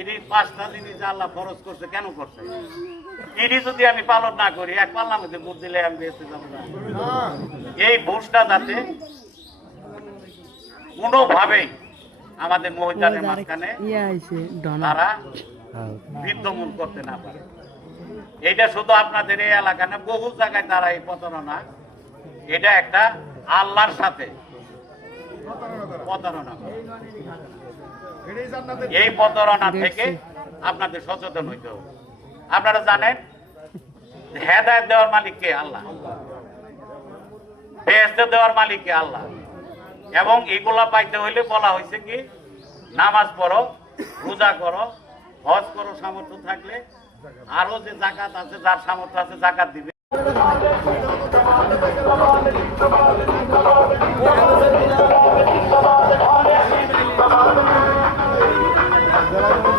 এটি 5টা জিনিস আল্লাহ ফরজ করছে, কেন করছে? এটি যদি আমি পালন না করি, এক পাল্লার মধ্যে ভোট দিলে আমি বেঁচে যাবো না। এই ভোটটা যাতে কোনোভাবেই আমাদের মহিলাদের মাঝখানে তারা বিদ্যমান করতে না পারে। এটা শুধু আপনাদের এই এলাকা না, বহু জায়গায় তারা এই প্রতারণা, এটা একটা আল্লাহর সাথে প্রতারণা করে। এই প্রতারণা থেকে আপনাদের সচেতন হইতে হবে। আপনারা জানেন হেদায়েত দেওয়ার মালিক কে? আল্লাহ। বেহেশত দেওয়ার মালিক কে? আল্লাহ। এবং এগুলা পাইতে হইলে বলা হয়েছে কি, নামাজ পড়ো, রোজা করো, হজ করো সামর্থ্য থাকলে, আরো যে যাকাত আছে, যার সামর্থ্য আছে যাকাত দিবে। যারা